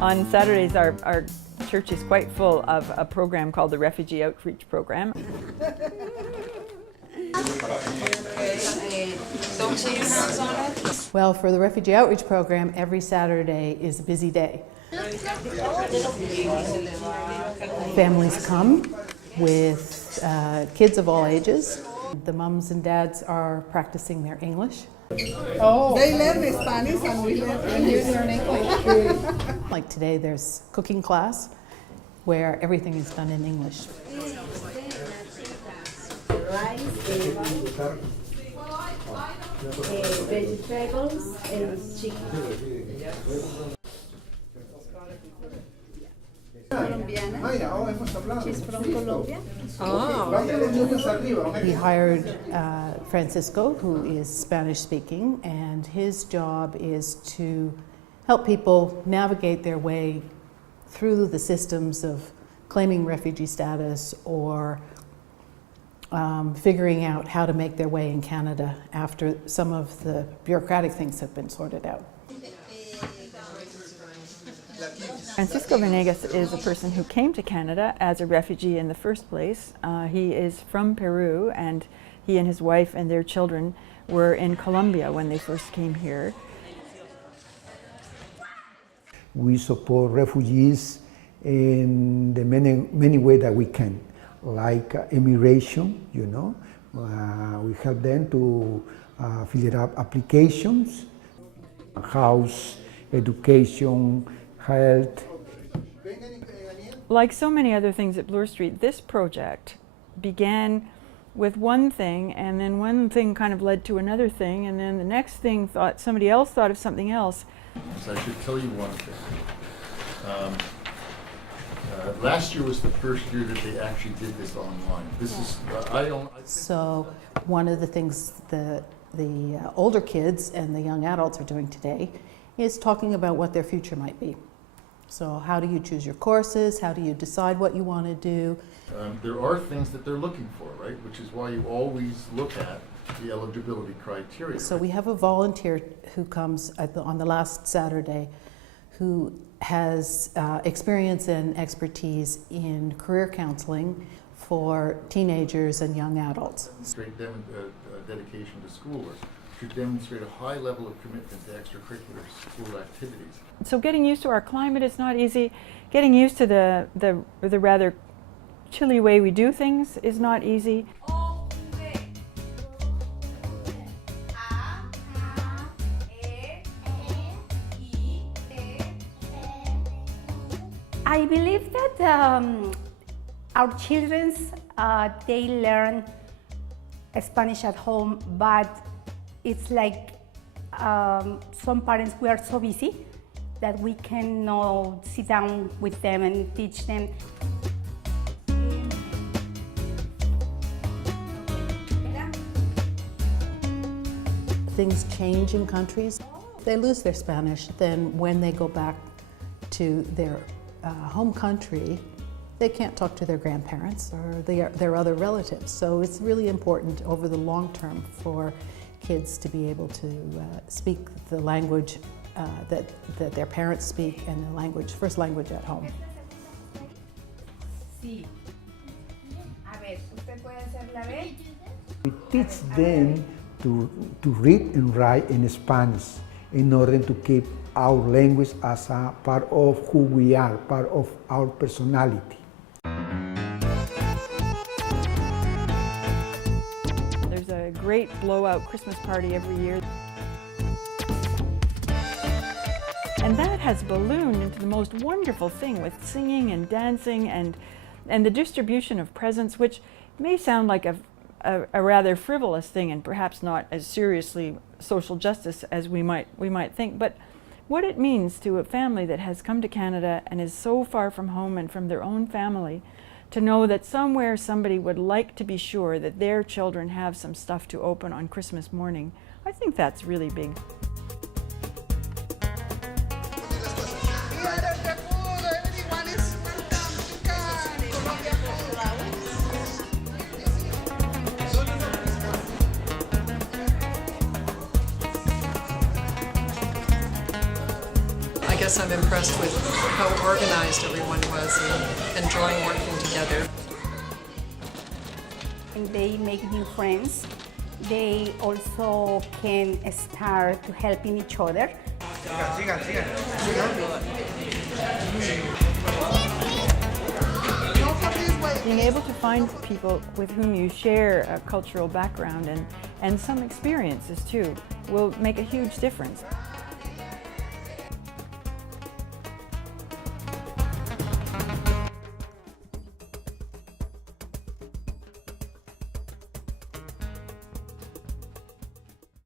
On Saturdays, our church is quite full of a program called the Refugee Outreach Program. Well, for the Refugee Outreach Program, every Saturday is a busy day. Families come with kids of all ages. The mums and dads are practicing their English. Oh, they learn Spanish and we learn English. Like today, there's cooking class where everything is done in English. Rice, vegetables, and chicken. She's from Colombia. We hired Francisco, who is Spanish speaking, and his job is to help people navigate their way through the systems of claiming refugee status or figuring out how to make their way in Canada after some of the bureaucratic things have been sorted out. Francisco Venegas is a person who came to Canada as a refugee in the first place. He is from Peru, and he and his wife and their children were in Colombia when they first came here. We support refugees in the many ways that we can, like immigration, you know. We help them to fill up applications, house, education, health. Like so many other things at Bloor Street, this project began with one thing, and then one thing kind of led to another thing, and then the next thing somebody else thought of something else. So I should tell you one thing. Last year was the first year that they actually did this online. This is, So one of the things that the older kids and the young adults are doing today is talking about what their future might be. So how do you choose your courses? How do you decide what you want to do? there are things that they're looking for, right? Which is why you always look at the eligibility criteria. So we have a volunteer who comes on the last Saturday who has experience and expertise in career counseling for teenagers and young adults. Straight dedication to schoolwork to demonstrate a high level of commitment to extracurricular school activities. So getting used to our climate is not easy. Getting used to the rather chilly way we do things is not easy. I believe that our children, they learn Spanish at home, but it's like some parents, we are so busy that we cannot sit down with them and teach them. Things change in countries. If they lose their Spanish, then when they go back to their home country, they can't talk to their grandparents or their other relatives. So it's really important over the long term for kids to be able to speak the language that their parents speak and the first language at home. Sí. A ver, usted puede hacer la B. We teach them to read and write in Spanish in order to keep our language as a part of who we are, part of our personality. There's a great blowout Christmas party every year. And that has ballooned into the most wonderful thing with singing and dancing and the distribution of presents, which may sound like a rather frivolous thing and perhaps not as seriously social justice as we might think, but what it means to a family that has come to Canada and is so far from home and from their own family to know that somewhere somebody would like to be sure that their children have some stuff to open on Christmas morning, I think that's really big. I guess I'm impressed with how organized everyone was and enjoying working together. And they make new friends. They also can start to helping each other. Being able to find people with whom you share a cultural background and some experiences too will make a huge difference.